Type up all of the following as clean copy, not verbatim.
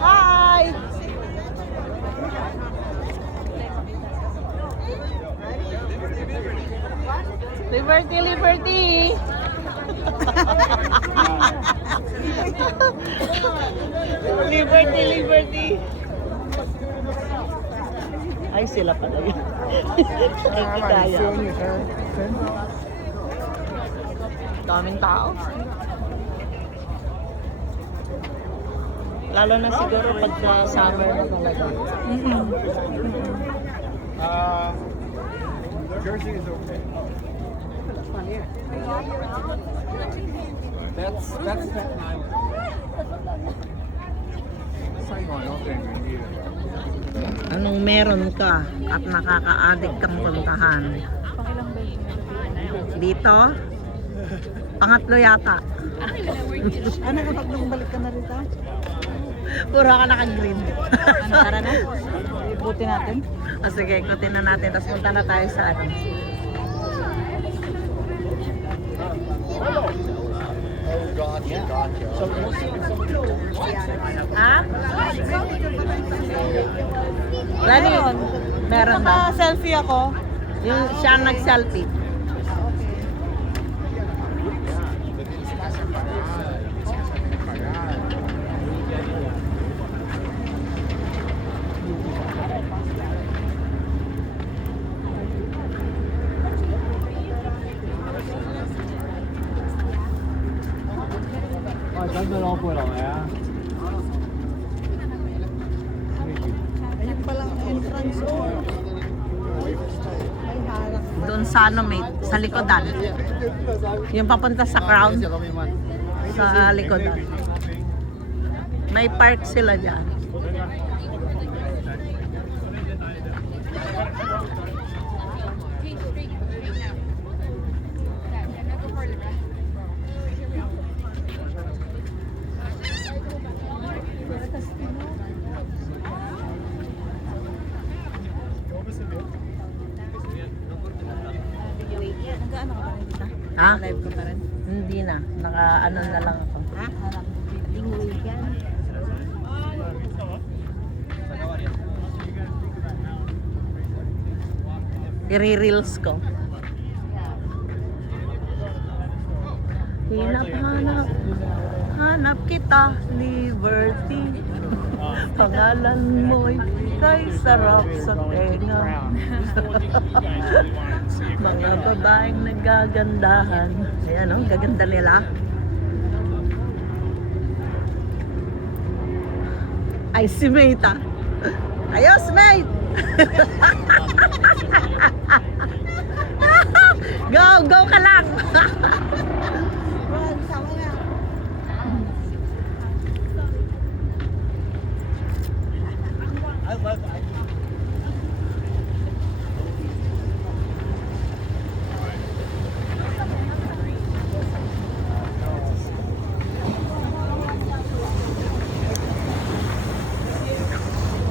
Hi! Liberty, Liberty! Liberty, Liberty! Ay, sila pala yun. Nakikikaya. Daming tao. Lalo na siguro pagka summer na talaga. Jersey is okay. That's Staten Island. Saigon, okay, good. Anong meron ka at nakaka-addict kang puntahan? Dito? Pangatlo yata. Ano kapag nung balik ka na rito? Puro ka naka-green. Ano, tara na? Ibuti natin. Sige, ikutin na natin. Tapos punta na tayo sa ano. Oh, gotcha, gotcha. Ha? Lani, meron ba? Naka-selfie ako. Yung siya ang nag-selfie. Ayun palang entrance door. Ay, harap. Doon sa ano, mate, sa likodan. Yung papunta sa crown, sa likodan. May park sila dyan. Nag-ano ka pa rin dito? Ha? Live ka pa rin? Hindi na. Naka ano na lang ako. Ha? Hanap. Tingway yan. I-reels ko. Hanap, hanap kita, Liberty. Pangalan mo'y kay sarap sa tenga. Mga babaeng nagagandahan. Ayan o, gaganda nila. Ay, si Mate ah. Ayos, Mate! Go, go ka lang! Ron, sama na.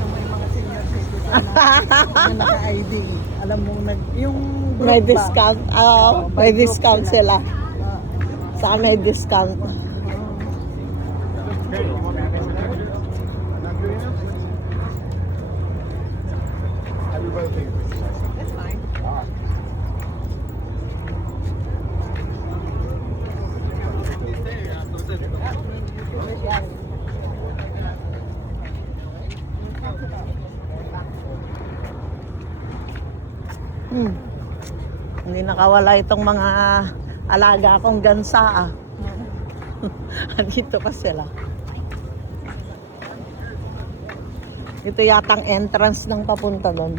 May mga senior citizen na naka-ID. Alam mo, yung group May ba? discount. May discount sila. Saan may discount? Everybody takes it. That's fine. Hindi nakawala itong mga alaga akong gansa ah. Andito pa sila. Ito yatang entrance ng papunta doon.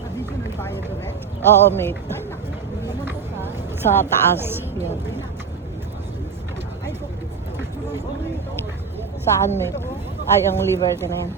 Additional tayo doon eh. Oo, mate. Hindi naman to Sa taas. Yan. Ay, Saan, mate? Ay, ang Liberty na yan.